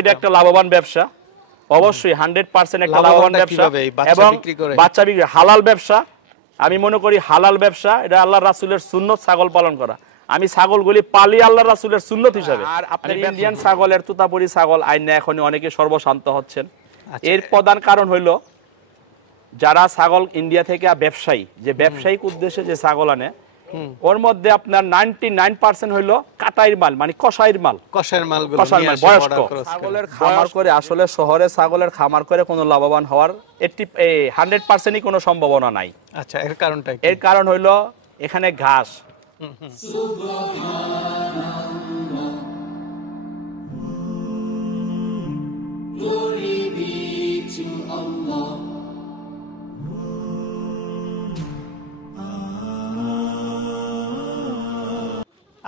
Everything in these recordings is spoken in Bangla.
এটা একটা লাভবান ব্যবসা, অবশ্যই 100% একটা লাভবান ব্যবসা, এবং বাচ্চা বিক্রি হালাল ব্যবসা। আমি মনে করি হালাল ব্যবসা, এটা আল্লাহর রাসূলের সুন্নত ছাগল পালন করা। আমি ছাগলগুলি পালি আল্লাহর রাসূলের সুন্নত হিসাবে। আর আপনার ইন্ডিয়ান ছাগলের তুতাপুরি ছাগল আইনে এখন অনেকে সর্বশান্ত হচ্ছেন। এর প্রধান কারণ হইলো যারা ছাগল ইন্ডিয়া থেকে ব্যবসায়ী, যে ব্যবসায়িক উদ্দেশ্যে যে ছাগল আনে, ওর মধ্যে আপনার 99% হইলো কাটাইর মাল, মানে কষাইর মাল, বয়স্ক ছাগলের খামার করে। আসলে শহরে ছাগলের খামার করে কোনো লাভবান হওয়ার 100%ই কোনো সম্ভাবনা নাই। আচ্ছা, এর কারণটা কি? এর কারণ হইলো এখানে ঘাস।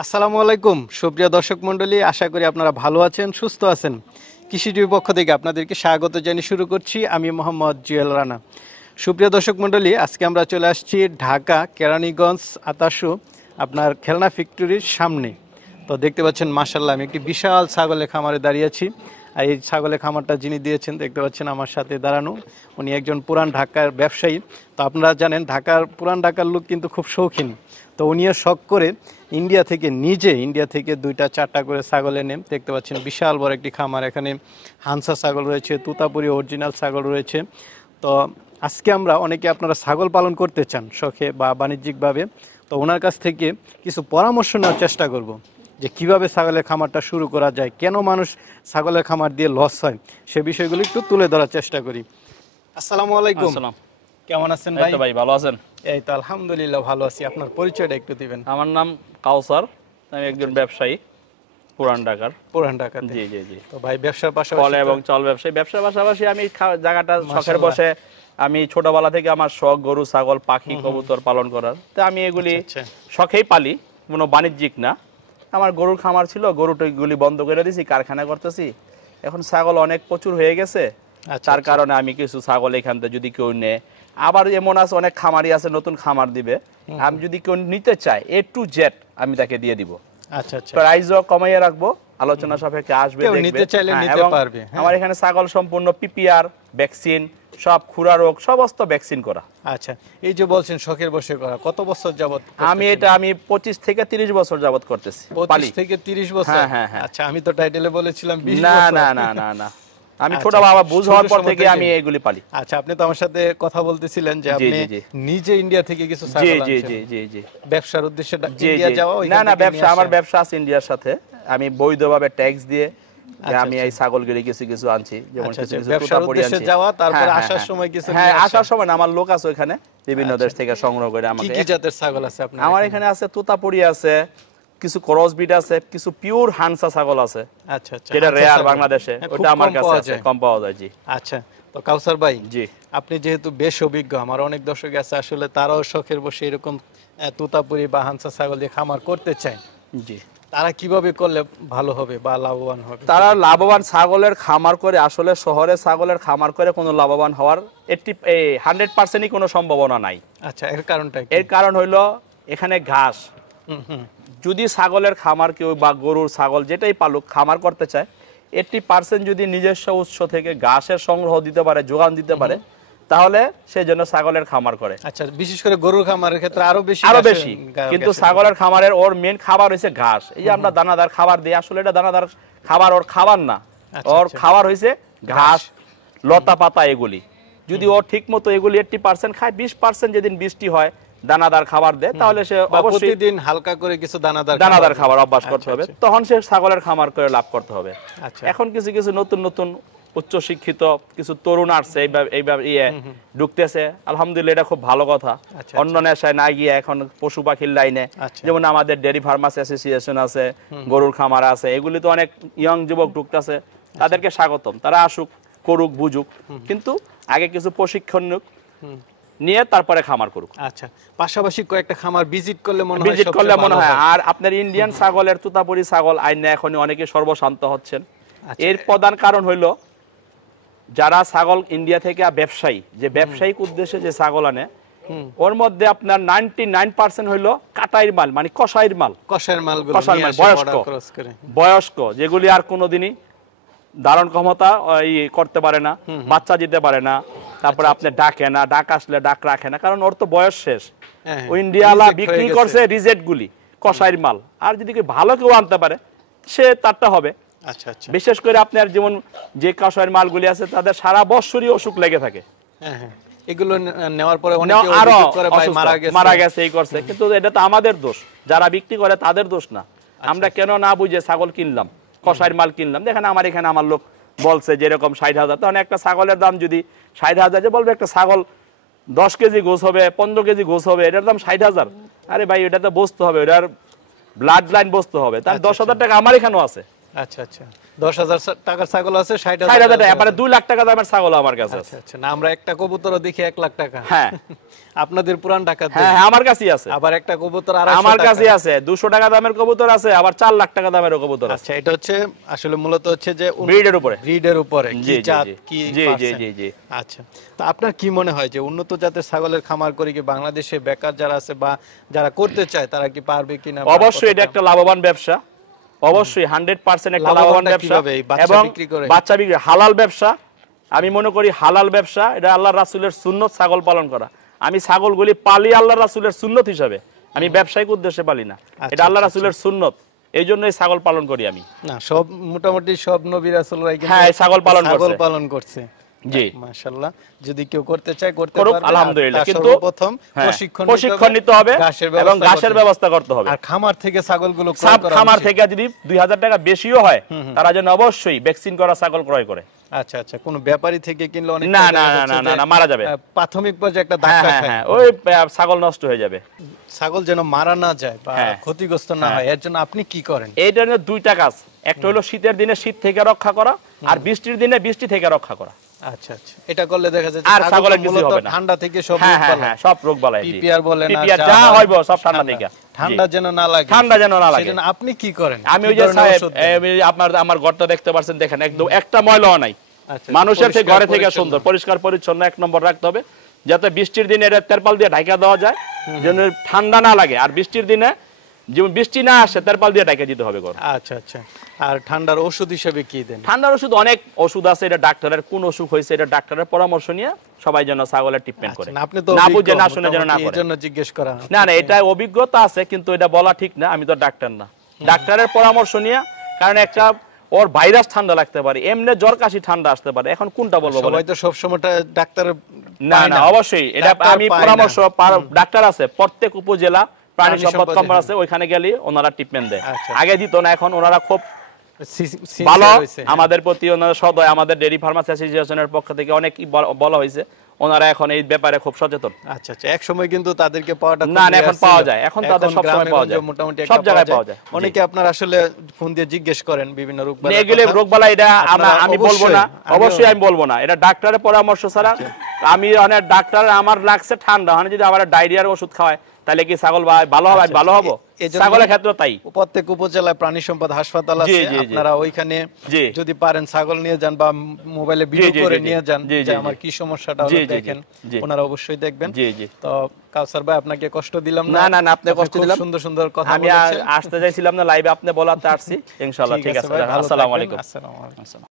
আসসালামু আলাইকুম সুপ্রিয় দর্শক মণ্ডলী, আশা করি আপনারা ভালো আছেন, সুস্থ আছেন। কৃষি টিভির পক্ষ থেকে আপনাদেরকে স্বাগত জানিয়ে শুরু করছি আমি মোহাম্মদ জুয়েল রানা। সুপ্রিয় দর্শক মণ্ডলী, আজকে আমরা চলে আসছি ঢাকা কেরানীগঞ্জ আতাসু আপনার খেলনা ফ্যাক্টরির সামনে। তো দেখতে পাচ্ছেন মাশাআল্লাহ, আমি একটি বিশাল ছাগলের খামারে দাঁড়িয়ে আছি। আর এই ছাগলের খামারটা যিনি দিয়েছেন দেখতে পাচ্ছেন আমার সাথে দাঁড়ানো, উনি একজন পুরান ঢাকার ব্যবসায়ী। তো আপনারা জানেন পুরান ঢাকার লোক কিন্তু খুব শৌখিন। তো উনিও শখ করে ইন্ডিয়া থেকে 2টা 4টা করে ছাগল এনে দেখতে পাচ্ছেন বিশাল বড় একটি খামার। এখানে হানসা ছাগল রয়েছে, তুতাপুরি অরিজিনাল ছাগল রয়েছে। তো আজকে আমরা অনেকে আপনারা ছাগল পালন করতে চান শখে বা বাণিজ্যিকভাবে, তো ওনার কাছ থেকে কিছু পরামর্শ নেওয়ার চেষ্টা করব যে কিভাবে ছাগলের খামারটা শুরু করা যায়, কেন মানুষ ছাগলের খামার দিয়ে লস হয়, সে বিষয়গুলো একটু তুলে ধরার চেষ্টা করি। আসসালামু আলাইকুম। কেমন আছেন ভাই? ভাই ভালো আছেন? এই তো আলহামদুলিল্লাহ ভালো আছি। আপনার পরিচয়টা একটু দিবেন। আমার নাম কাউসার, আমি একজন ব্যবসায়ী পুরান ঢাকার। জি জি জি। তো ভাই ব্যবসার পাশাপাশি ফল এবং চাল ব্যবসায়ী, ব্যবসার পাশাপাশি আমি জায়গাটা শখের বসে, আমি ছোটবেলা থেকে আমার শখ গরু ছাগল পাখি কবুতর পালন করার। তো আমি এগুলি শখেই পালি, কোনো বাণিজ্যিক না। আমার গরুর খামার ছিল, গরুগুলি বন্ধ করে দিয়েছি, কারখানা করতেছি। এখন ছাগল অনেক প্রচুর হয়ে গেছে, তার কারণে আমি কিছু ছাগল এখান থেকে যদি কেউ নেয়, আবার এমন আছে অনেক খামারি আছে নতুন খামার দিবে, আমি যদি কেউ নিতে চাই A to Z আমি তাকে দিয়ে দিব। আচ্ছা আচ্ছা, প্রাইসও কমাইয়ে রাখবো, আলোচনা সাপেক্ষে আসবে, নিতে চাইলে নিতে পারবে। আমার এখানে ছাগল সম্পূর্ণ PPR ভ্যাকসিন, সব খুরা রোগ সমস্ত ভ্যাকসিন করা। আচ্ছা, এই যে বলছেন শখের বসে করা, কত বছর যাবত? আমি 25 থেকে 30 বছর যাবত করতেছি। 25 থেকে 30 বছর? হ্যাঁ। আচ্ছা, আমি তো টাইটেলে বলেছিলাম 20 না বছর। না না না না, আমি ছোট বাবা বুঝ হওয়ার পর থেকে আমি এগুলি পালি। আচ্ছা, আপনি তো আমার সাথে কথা বলতেছিলেন যে আপনি নিজে ইন্ডিয়া থেকে কিছু ছাগল আনছেন। জি জি জি জি। ব্যবসার উদ্দেশ্যে ইন্ডিয়া যাওয়া? না না, ব্যবসা, আমার ব্যবসা আছে ইন্ডিয়ার সাথে। আমি বৈধভাবে ট্যাক্স দিয়ে আমি এই ছাগলগুলি কিছু আনছি, যেমন কিছু ব্যবসার উদ্দেশ্যে যাওয়া, তারপর আসার সময় কিছু। হ্যাঁ, আসার সময় না, আমার লোক আছে ওখানে বিভিন্ন দেশ থেকে সংগ্রহ করে আমাকে। কি জাতের ছাগল আছে আপনার? আমার এখানে আছে তুতাপুরি আছে, কিছু ক্রস ব্রিড আছে, কিছু পিওর হানসা ছাগল আছে। আচ্ছা আচ্ছা, যেটা রেয়ার বাংলাদেশে, ওটা আমার কাছে আছে, কম পাওয়া যায়। জি আচ্ছা। তো কাউসার ভাই, জি, আপনি যেহেতু বেশ অভিজ্ঞ, আমার অনেক দর্শক আছে আসলে তারাও শখের বসে এরকম তুতাপুরি বা হানসা ছাগল দিয়ে খামার করতে চায়। জি, তারা কিভাবে করলে ভালো হবে বা লাভবান হবে? তারা লাভবান ছাগলের খামার করে, আসলে শহরে ছাগলের খামার করে কোনো লাভবান হওয়ার 100%ই কোনো সম্ভাবনা নাই। আচ্ছা, এর কারণটা কি? এর কারণ হইলো এখানে ঘাস। যদি ছাগলের খামার কেউ বা গরুর ছাগল যেটাই পালুক খামার করতে চায়, 80% যদি নিজস্ব উৎস থেকে ঘাসের সংগ্রহ দিতে পারে, যোগান দিতে পারে, তাহলে সেই জন্য ছাগলের খামার করে। আচ্ছা, বিশেষ করে গরুর খামারের ক্ষেত্রে আরো বেশি। কিন্তু ছাগলের খামারের ওর মেন খাবার হইছে ঘাস। এই যে আমরা দানাদার খাবার দিই, আসলে এটা দানাদার খাবার, ওর খাবার না। ওর খাবার হইছে ঘাস, লতা পাতা এগুলি। যদি ও ঠিক মতো এগুলি 80% খায়, 20% যেদিন বৃষ্টি হয় দানাদার খাবার দেয়, তাহলে সে অবশ্যই প্রতিদিন হালকা করে কিছু দানাদার খাবার অভ্যাস করতে হবে, তখন সে ছাগলের খামার করে লাভ করতে হবে। এখন কিছু নতুন উচ্চ শিক্ষিত কিছু তরুণ আসছে, এইভাবে ঢুকতেছে, আলহামদুলিল্লাহ, এটা খুব ভালো কথা। অন্য নেশায় না গিয়ে এখন পশু পাখির লাইনে, যেমন আমাদের ডেয়ারি ফার্মার্স অ্যাসোসিয়েশন আছে, গরুর খামার আছে, এগুলি তো অনেক ইয়ং যুবক ঢুকতেছে, তাদেরকে স্বাগতম। তারা আসুক, করুক, বুঝুক, কিন্তু আগে কিছু প্রশিক্ষণ নিয়ে তারপরে খামার করুক। আচ্ছা, পাশাপাশি কয়েকটা খামার ভিজিট করলে মনে হয়। আর আপনার ইন্ডিয়ান ছাগলের তুতাপুরি ছাগল আইনে এখন অনেকে সর্বশান্ত হচ্ছেন। এর প্রধান কারণ হইলো যারা ছাগল ইন্ডিয়া থেকে ব্যবসায়ী, যে ব্যবসায়িক উদ্দেশ্যে যে ছাগল আনে, ওর মধ্যে আপনার 99% হইলো কাটাইর মাল, মানে কষাইর মাল, বয়স্ক, যেগুলি আর কোনোদিনই ধারণ ক্ষমতা করতে পারে না, বাচ্চা দিতে পারে না, তারপরে আপনি ডাকে না, ডাক আসলে ডাক রাখে না, কারণ ওর তো বয়স শেষ। ও ইন্ডিয়ালা বিক্রি করছে রিজেক্ট গুলি, কসাইর মাল। আর যদি ভালো কেউ আনতে পারে সে তারটা হবে। আচ্ছা আচ্ছা। বিশেষ করে আপনার যেমন যে কসাইর মালগুলি আছে তাদের সারা বছরই অসুখ লেগে থাকে। এগুলো নেওয়ার পরে অনেকে অভিযোগ করে ভাই মারা গেছে এই করছে, কিন্তু এটা তো আমাদের দোষ, যারা বিক্রি করে তাদের দোষ না। আমরা কেন না বুঝে ছাগল কিনলাম, কসাইর মাল কিনলাম। দেখেন আমার এখানে আমার লোক বলছে যেরকম 60,000, তখন একটা ছাগলের দাম যদি 60,000, যে বলবে একটা ছাগল 10 কেজি গোস হবে, 15 কেজি গোস হবে, এটার দাম 60,000। আরে ভাই এটা তো বসতে হবে, ওটার ব্লাড লাইন বসতে হবে। তার 10,000 টাকা আমার এখানেও আছে। আচ্ছা আচ্ছা, 10,000 টাকার ছাগল আছে, 60,000 টাকা, মানে 2 লাখ টাকা দামের ছাগল আমার কাছে আছে। আচ্ছা, না আমরা একটা কবুতরও দেখি 1 লাখ টাকা। হ্যাঁ আপনাদের পুরান টাকা। হ্যাঁ আমার কাছেই আছে। আবার একটা কবুতর আর আমার কাছেই আছে 200 টাকা দামের কবুতর আছে, আবার 4 লাখ টাকা দামের কবুতর আছে। আচ্ছা, এটা হচ্ছে আসলে মূলত হচ্ছে যে ব্রিডের উপরে, কি জাত কি। জি জি জি জি। আচ্ছা, তো আপনার কি মনে হয় যে উন্নত জাতের ছাগলের খামার করে কি বাংলাদেশে বেকার যারা আছে বা যারা করতে চায় তারা কি পারবে কিনা? অবশ্যই এটা একটা লাভবান ব্যবসা, অবশ্যই 100% একটা লাভবান ব্যবসা। এবং বাচ্চা বিক্রি হালাল ব্যবসা। আমি মনে করি হালাল ব্যবসা, এটা আল্লাহর রাসূলের সুন্নত ছাগল পালন করা। আমি ছাগলগুলি পালি আল্লাহর রাসূলের সুন্নত হিসাবে, আমি ব্যবসায়িক উদ্দেশ্যে পালি না। এটা আল্লাহর রাসূলের সুন্নত, এই জন্যই ছাগল পালন করি আমি। না সব মোটামুটি সব নবী রাসূলরাই কিন্তু ছাগল পালন করছে। জি মাশাআল্লাহ, যদি কেউ করতে চায় করতে পারবে আলহামদুলিল্লাহ। কিন্তু প্রথম প্রশিক্ষণ নিতে হবে এবং ঘাসের ব্যবস্থা করতে হবে। আর খামার থেকে ছাগলগুলো ক্রয় করা, খামার থেকে যদি 2000 টাকা বেশিও হয় তারা যেন অবশ্যই ভ্যাকসিন করা ছাগল ক্রয় করে। আচ্ছা আচ্ছা, কোন ব্যাপারী থেকে কিনলে অনেক না না না না না মারা যাবে, প্রাথমিক পর্যায়ে একটা ধাক্কা খায়, ওই ছাগল নষ্ট হয়ে যাবে। ছাগল যেন মারা না যায় বা ক্ষতিগ্রস্ত না হয়, এর জন্য আপনি কি করেন? এইটা নিয়ে দুইটা কাজ, একটা হলো শীতের দিনে শীত থেকে রক্ষা করা, আর বৃষ্টির দিনে বৃষ্টি থেকে রক্ষা করা। আচ্ছা আচ্ছা, এটা করলে দেখা যায় আর ছাগলের কিছু হবে না, ঠান্ডা থেকে সব রোগ বালাই, পিপিআর বলেন পিপিআর যা হইবো সব ঠান্ডা থেকে, ঠান্ডা যেন না লাগে, সেজন্য আপনি কি করেন? আমি ওই যে আমার ঘরটা দেখতে পাচ্ছেন, দেখেন একদম একটা ময়লাও নাই। মানুষের থেকে ঘরে থেকে সুন্দর পরিষ্কার পরিচ্ছন্ন 1 নম্বর রাখতে হবে, যাতে বৃষ্টির দিনে এটা তেরপাল দিয়ে ঢাকা দেওয়া যায়, যেন ঠান্ডা না লাগে। আর বৃষ্টির দিনে যেমন বৃষ্টি না আসে তেরপাল দিয়ে ঢাকা দিতে হবে ঘর। আচ্ছা আচ্ছা। আর ঠান্ডার ওষুধ হিসেবে কি দেন? ঠান্ডার ওষুধ অনেক ওষুধ আছে, এটা ডাক্তারের কোন অসুখ হয়েছে এটা ডাক্তারের পরামর্শ নিয়ে সবাই যেন ছাগলের ট্রিটমেন্ট করে, আপনি তো না বুঝে না শুনে যেন না করে, এজন্য জিজ্ঞেস করা। না না এটা অভিজ্ঞতা আছে, কিন্তু এটা বলা ঠিক না, আমি তো ডাক্তার না। ডাক্তারের পরামর্শ নিয়ে, কারণ একটা ওর ভাইরাস ঠান্ডা লাগতে পারে, এমনি জ্বর কাশি ঠান্ডা আসতে পারে, এখন কোনটা বলবো? সবাই তো সব সময় ডাক্তার না না, অবশ্যই এটা আমি পরামর্শ, ডাক্তার আছে প্রত্যেক উপজেলা প্রাণী সম্পদ কেন্দ্র আছে, ওইখানে গেলে ওনারা ট্রিটমেন্ট দেয়। আগে দিত না, এখন ওনারা খুব ভালো আমাদের প্রতি, ওনারা সদয়, আমাদের ডেইরি ফার্মাসি অ্যাসোসিয়েশনের পক্ষ থেকে অনেক বলা হয়েছে, ওনারা এখন এই ব্যাপারে খুব সচেতন। আচ্ছা আচ্ছা, এক সময় কিন্তু তাদেরকে পাওয়াটা না না এখন পাওয়া যায়, এখন তাদের সব সময় পাওয়া যায়, মোটামুটি সব জায়গায় পাওয়া যায়। অনেকে আপনারা আসলে ফোন দিয়ে জিজ্ঞেস করেন বিভিন্ন রোগবালাই, এগুলো রোগবালাই, এটা আমি বলবো না, অবশ্যই আমি বলবো না, এটা ডাক্তারের পরামর্শ ছাড়া। আমি অনেক ডাক্তার আমার লাগছে ঠান্ডা, মানে যদি আমার ডায়রিয়ার ওষুধ খাওয়ায় তাহলে কি ছাগল ভালো হবে? ভালো হবো, ছাগলের ক্ষেত্রে তাই। প্রত্যেক উপজেলায় প্রাণী সম্পদ হাসপাতাল আছে, আপনারা ওইখানে যদি পারেন ছাগল নিয়ে যান বা মোবাইলে ভিডিও করে নিয়ে যান যে আমার কি সমস্যাটা হলো দেখেন, ওনারা অবশ্যই দেখবেন। তো কাউসার ভাই আপনাকে কষ্ট দিলাম না? না না, আপনি কষ্ট দিলাম, সুন্দর সুন্দর কথা আমি আসতে চাইছিলাম না লাইভে, আপনি বলাতে আসছি। ইনশাআল্লাহ ঠিক আছে, আসসালামু আলাইকুম।